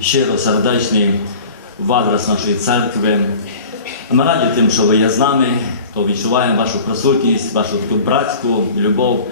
щиро сердечний в адрес нашої церкви. Ми раді тим, що ви є з нами, то відчуваємо вашу присутність, вашу таку братську любов.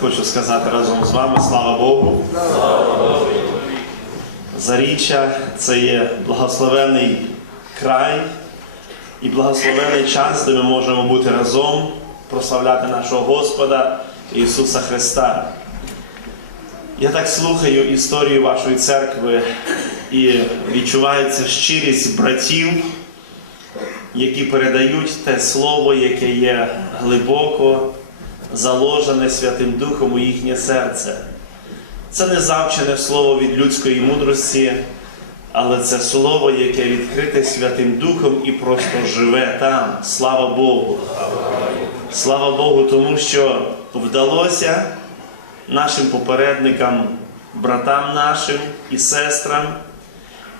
Хочу сказати разом з вами, слава Богу. Заріччя це є благословений край і благословений час, де ми можемо бути разом, прославляти нашого Господа Ісуса Христа. Я так слухаю історію вашої церкви і відчувається щирість братів, які передають те слово, яке є глибоко заложене Святим Духом у їхнє серце. Це не завчене слово від людської мудрості, але це слово, яке відкрите Святим Духом і просто живе там. Слава Богу! Слава Богу, тому що вдалося нашим попередникам, братам нашим і сестрам,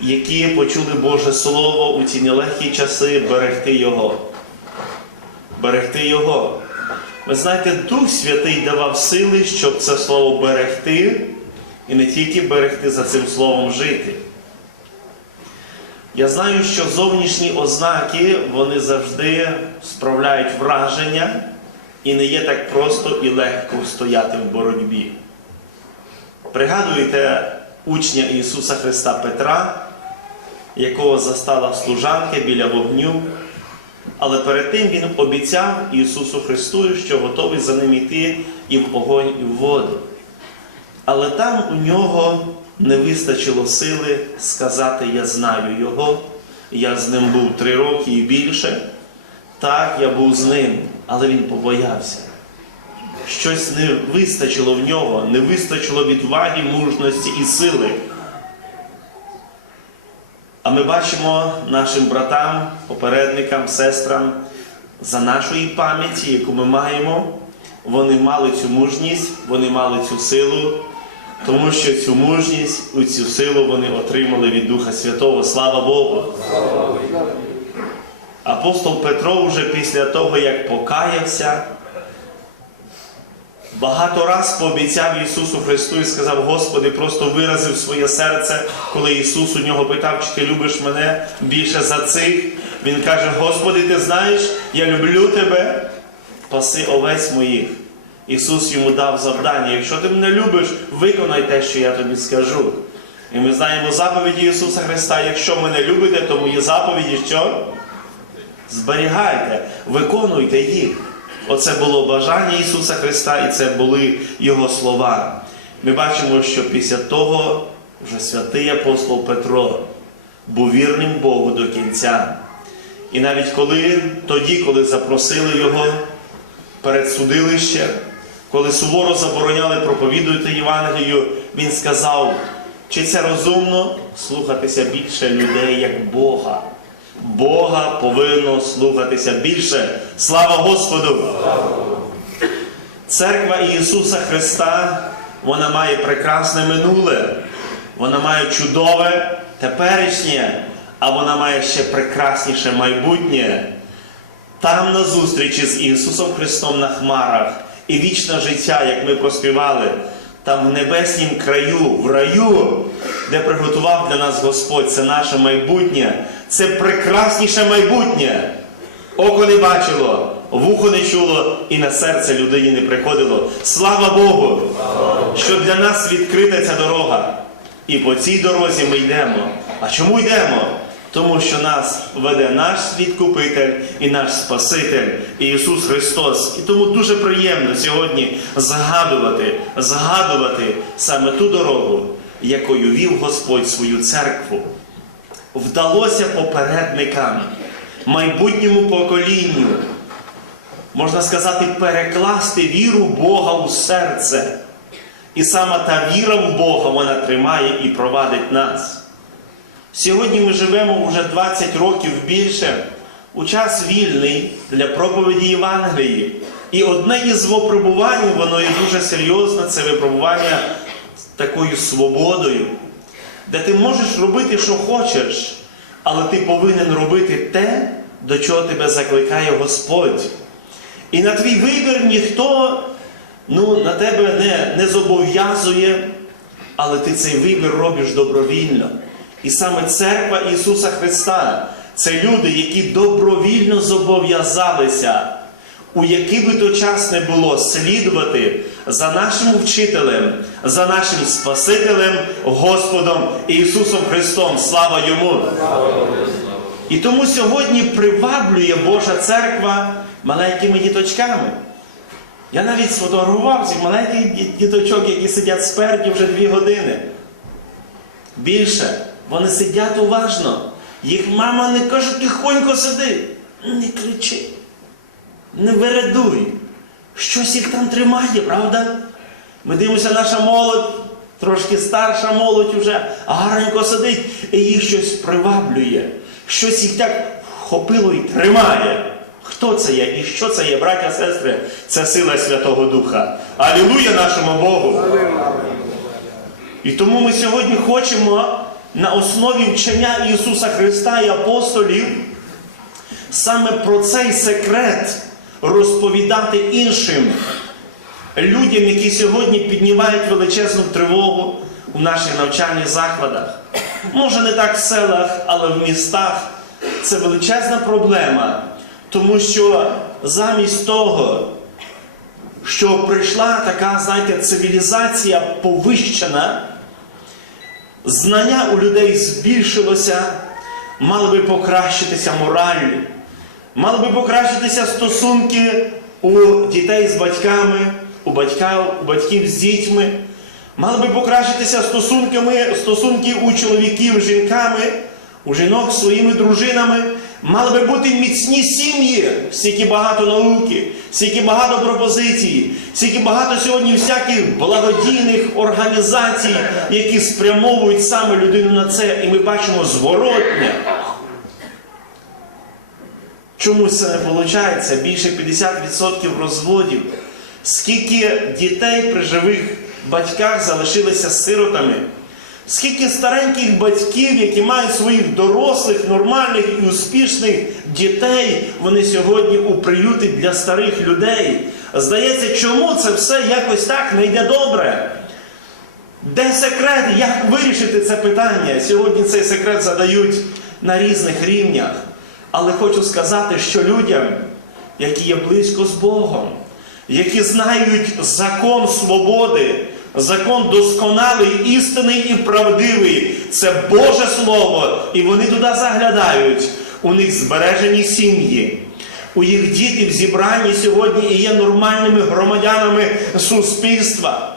які почули Боже Слово у ці нелегкі часи, берегти Його. Берегти Його. Ви знаєте, Дух Святий давав сили, щоб це слово берегти, і не тільки берегти за цим словом жити. Я знаю, що зовнішні ознаки вони завжди справляють враження і не є так просто і легко стояти в боротьбі. Пригадуєте учня Ісуса Христа Петра, якого застала служанки біля вогню, але перед тим він обіцяв Ісусу Христу, що готовий за ним йти і в огонь, і в воду. Але там у нього не вистачило сили сказати Я знаю Його, я з ним був три роки і більше. Так, я був з ним, але він побоявся. Щось не вистачило в нього, не вистачило відваги, мужності і сили. А ми бачимо нашим братам, попередникам, сестрам за нашої пам'яті, яку ми маємо, вони мали цю мужність, вони мали цю силу, тому що цю мужність, цю силу вони отримали від Духа Святого. Слава Богу! Апостол Петро вже після того, як покаявся, багато раз пообіцяв Ісусу Христу і сказав, Господи, просто виразив своє серце, коли Ісус у нього питав, чи ти любиш мене більше за цих. Він каже, Господи, ти знаєш, я люблю тебе, паси овець моїх. Ісус йому дав завдання. Якщо ти мене любиш, виконай те, що я тобі скажу. І ми знаємо заповіді Ісуса Христа, якщо мене любите, то мої заповіді що? Зберігайте, виконуйте їх. Оце було бажання Ісуса Христа, і це були Його слова. Ми бачимо, що після того вже святий апостол Петро був вірним Богу до кінця. І навіть коли тоді, коли запросили його перед судилищем, коли суворо забороняли проповідувати Євангелію, він сказав, чи це розумно слухатися більше людей як Бога. Бога повинно слухатися більше. Слава Господу! Церква Ісуса Христа, вона має прекрасне минуле, вона має чудове теперішнє, а вона має ще прекрасніше майбутнє. Там на зустрічі з Ісусом Христом на хмарах і вічне життя, як ми проспівали, там в небеснім краю, в раю, де приготував для нас Господь, це наше майбутнє, це прекрасніше майбутнє. Око не бачило, вухо не чуло і на серце людині не приходило. Слава Богу, що для нас відкрита ця дорога. І по цій дорозі ми йдемо. А чому йдемо? Тому що нас веде наш Відкупитель і наш Спаситель Ісус Христос. І тому дуже приємно сьогодні згадувати, згадувати саме ту дорогу, якою вів Господь свою церкву. Вдалося попередникам, майбутньому поколінню, можна сказати, перекласти віру Бога у серце. І саме та віра в Бога вона тримає і провадить нас. Сьогодні ми живемо вже 20 років більше у час вільний для проповіді Євангелії. І одне із випробувань, воно є дуже серйозне, це випробування такою свободою, де ти можеш робити, що хочеш, але ти повинен робити те, до чого тебе закликає Господь. І на твій вибір ніхто ну, на тебе не, не зобов'язує, але ти цей вибір робиш добровільно. І саме церква Ісуса Христа це люди, які добровільно зобов'язалися, у який би то час не було слідувати за нашим вчителем, за нашим Спасителем, Господом Ісусом Христом. Слава Йому! І тому сьогодні приваблює Божа церква маленькими діточками. Я навіть сфотографував цих маленьких діточок, які сидять спереді вже дві години. Більше, вони сидять уважно. Їх мама не каже, тихонько сиди, не кричи, не вередуй. Щось їх там тримає, правда? Ми дивимося, наша молодь, трошки старша молодь вже гарненько сидить, і їх щось приваблює, щось їх так вхопило і тримає. Хто це є і що це є, браття, сестри? Це сила Святого Духа. Алілуя нашому Богу! І тому ми сьогодні хочемо на основі вчення Ісуса Христа і апостолів саме про цей секрет розповідати іншим людям, які сьогодні піднімають величезну тривогу у наших навчальних закладах. Може не так в селах, але в містах це величезна проблема, тому що замість того, що прийшла така, знаєте, цивілізація повищена, знання у людей збільшилося, мали би покращитися мораль, мали би покращитися стосунки у дітей з батьками, у, батька, у батьків з дітьми, мали би покращитися стосунками, стосунки у чоловіків з жінками, у жінок з своїми дружинами. Мали би бути міцні сім'ї, стільки багато науки, стільки багато пропозицій, стільки багато сьогодні всяких благодійних організацій, які спрямовують саме людину на це, і ми бачимо зворотне. Чому це не виходить? Більше 50% розводів. Скільки дітей при живих батьках залишилися сиротами? Скільки стареньких батьків, які мають своїх дорослих, нормальних і успішних дітей, вони сьогодні у приюти для старих людей. Здається, чому це все якось так не йде добре? Де секрет, як вирішити це питання? Сьогодні цей секрет задають на різних рівнях. Але хочу сказати, що людям, які є близько з Богом, які знають закон свободи, закон досконалий, істинний і правдивий, це Боже Слово, і вони туди заглядають. У них збережені сім'ї. У їх діти в зібранні сьогодні і є нормальними громадянами суспільства.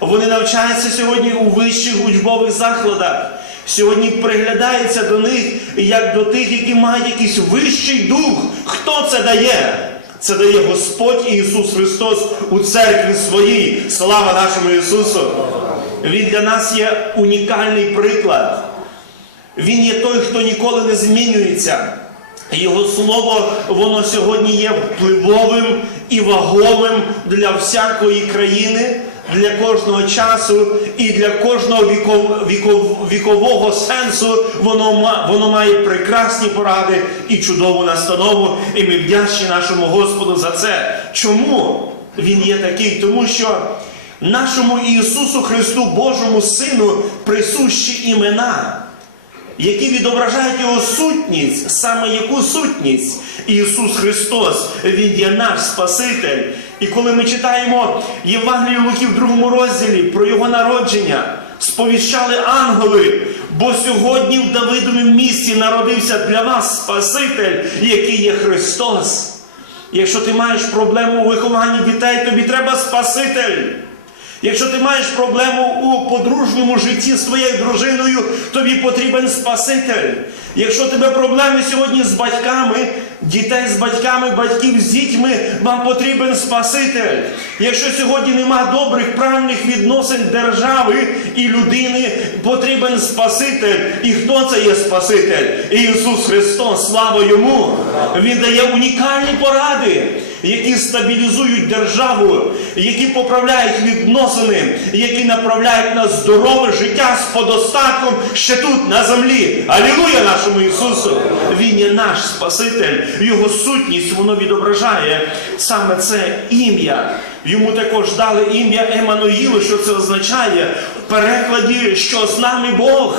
Вони навчаються сьогодні у вищих учбових закладах. Сьогодні приглядаються до них як до тих, які мають якийсь вищий дух. Хто це дає? Це дає Господь Ісус Христос у церкві своїй. Слава нашому Ісусу! Він для нас є унікальний приклад. Він є той, хто ніколи не змінюється. Його слово, воно сьогодні є впливовим і ваговим для всякої країни, для кожного часу і для кожного віков, віков, вікового сенсу. Воно, воно має прекрасні поради і чудову настанову. І ми вдячні нашому Господу за це. Чому він є такий? Тому що нашому Ісусу Христу, Божому Сину, присущі імена які відображають його сутність, саме яку сутність Ісус Христос, Він є наш Спаситель. І коли ми читаємо Євангелію Луки в другому розділі про Його народження, сповіщали ангели, бо сьогодні в Давидовім місті народився для вас Спаситель, який є Христос. Якщо ти маєш проблему у вихованні дітей, тобі треба Спаситель. Якщо ти маєш проблему у подружньому житті з твоєю дружиною, тобі потрібен Спаситель. Якщо тебе проблеми сьогодні з батьками, дітей з батьками, батьків з дітьми, вам потрібен Спаситель. Якщо сьогодні нема добрих, правильних відносин держави і людини, потрібен Спаситель. І хто це є Спаситель? Ісус Христос, слава Йому! Він дає унікальні поради які стабілізують державу, які поправляють відносини, які направляють на здорове життя з подостатком ще тут, на землі. Алілуя нашому Ісусу! Він є наш Спаситель, Його сутність воно відображає саме це ім'я. Йому також дали ім'я Еммануїлу, що це означає в перекладі, що з нами Бог.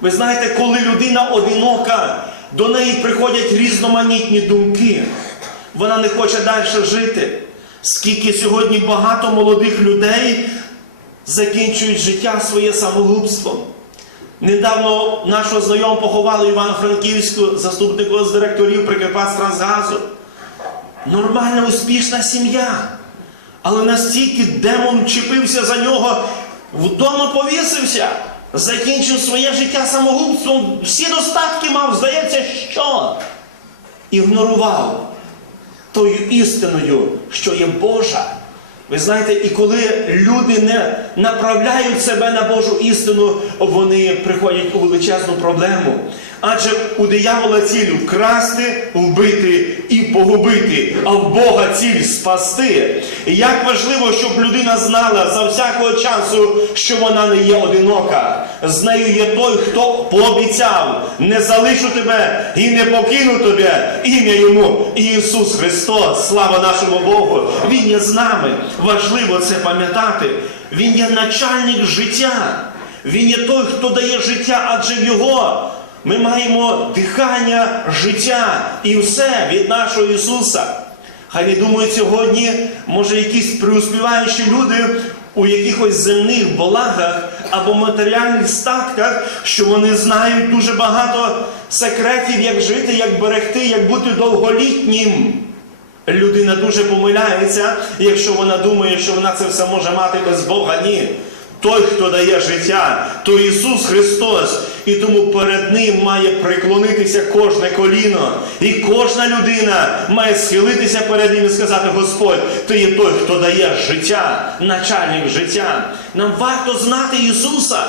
Ви знаєте, коли людина одинока, до неї приходять різноманітні думки. Вона не хоче далі жити. Скільки сьогодні багато молодих людей закінчують життя своє самогубством. Недавно нашого знайомого поховали Івано-Франківську, заступнику з директорів Прикарпатськтрансгазу. Нормальна, успішна сім'я. Але настільки демон чепився за нього, вдома повісився, закінчив своє життя самогубством, всі достатки мав, здається, що ігнорував тою істиною, що є Божа. Ви знаєте, і коли люди не направляють себе на Божу істину, вони приходять у величезну проблему. Адже у диявола ціль вкрасти, вбити і погубити, а в Бога ціль спасти. Як важливо, щоб людина знала за всякого часу, що вона не є одинока. З нею є той, хто пообіцяв, не залишу тебе і не покину тебе. Ім'я йому Ісус Христос. Слава нашому Богу! Він є з нами. Важливо це пам'ятати. Він є начальник життя. Він є той, хто дає життя, адже в Його ми маємо дихання життя і все від нашого Ісуса. Хай не думають сьогодні, може, якісь преуспіваючі люди у якихось земних благах або матеріальних статках, що вони знають дуже багато секретів, як жити, як берегти, як бути довголітнім. Людина дуже помиляється, якщо вона думає, що вона це все може мати без Бога. Ні. Той, хто дає життя, то Ісус Христос. І тому перед Ним має приклонитися кожне коліно. І кожна людина має схилитися перед Ним і сказати: Господь, Ти є той, хто дає життя, начальник життя. Нам варто знати Ісуса.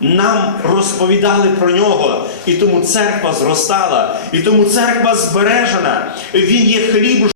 Нам розповідали про нього, і тому церква зростала, і тому церква збережена. Він є хліб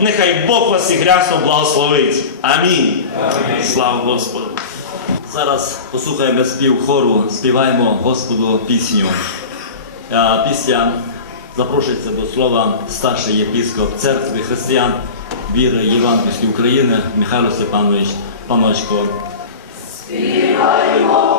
Нехай Бог вас і грясно благословить. Амінь. Слава Господу. Зараз послухаємо спів хору, співаємо Господу пісню. Е, Після запрошується до слова старший єпископ церкви християн віри Євангельської України Михайло Степанович Паночко. Співаймо